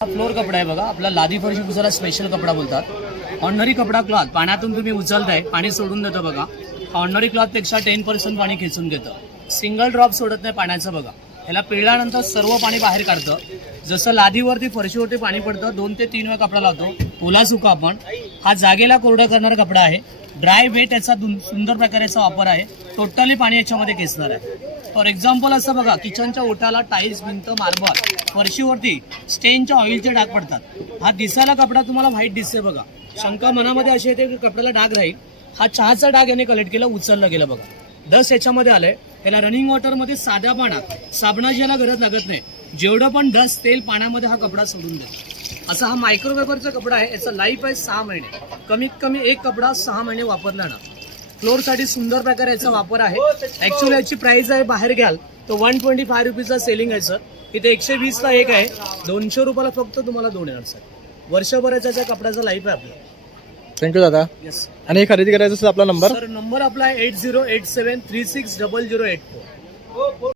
Floor कपडा आहे बघा. आपला लादी फरशी पुसायला स्पेशल कपडा बोलतात. ऑर्डनरी कपडा क्लॉथ पाण्यातून तुम्ही उचलताय पाणी सोडून देतं बघा. ऑर्डनरी क्लॉथपेक्षा टेन पर्सेंट पाणी खेचून घेतं. सिंगल ड्रॉप सोडत नाही पाण्याचं बघा. ह्याला पिळल्यानंतर सर्व पाणी बाहेर काढतं. जसं लादीवरती फरशीवरती पाणी पडतं दोन ते तीन वेळा कपडा लावतो. ओला सुका आपण. हा जागेला कोरडा करणारा कपडा आहे. ड्राय वेट याचा सुंदर प्रकारे याचा वापर आहे. टोटली पाणी याच्यामध्ये खेचणार आहे. फॉर एक्झाम्पल असं बघा किचनच्या ओटाला टाईल्स भिंत मार्बल फरशीवरती स्टेनच्या ऑइलचे डाग पडतात. हा दिसायला कपडा तुम्हाला व्हाईट दिसते बघा. शंका मनामध्ये अशी येते की कपड्याला डाग राहील. हा चहाचा डाग याने कलेक्ट केला उचललं गेलं बघा. दस याच्यामध्ये आलंय. त्याला रनिंग वॉटरमध्ये साध्या पाण्यात साबणाची याला गरज लागत नाही. जेवढं पण डस तेल पाण्यामध्ये हा कपडा सोडून देतो असा हा मायक्रोवेपरचा कपडा आहे. याचा लाईफ आहे सहा महिने. कमीत कमी एक कपडा सहा महिने वापरला ना फ्लोअरसाठी सुंदर प्रकारे याचा वापर आहे. ऍक्च्युली याची प्राइस आहे बाहेर घ्याल. तर वन ट्वेंटी फाय रुपीजचा सेलिंग आहे सर इथे एकशे वीसला एक आहे. दोनशे रुपयाला फक्त तुम्हाला दोन येणार सर वर्षभराचा याच्या कपड्याचा लाईफ आहे आपला. थँक्यू दादा. येस आणि हे खरेदी करायचं असेल आपला नंबर सर नंबर आपला आहे eight zero eight seven three six double zero eight four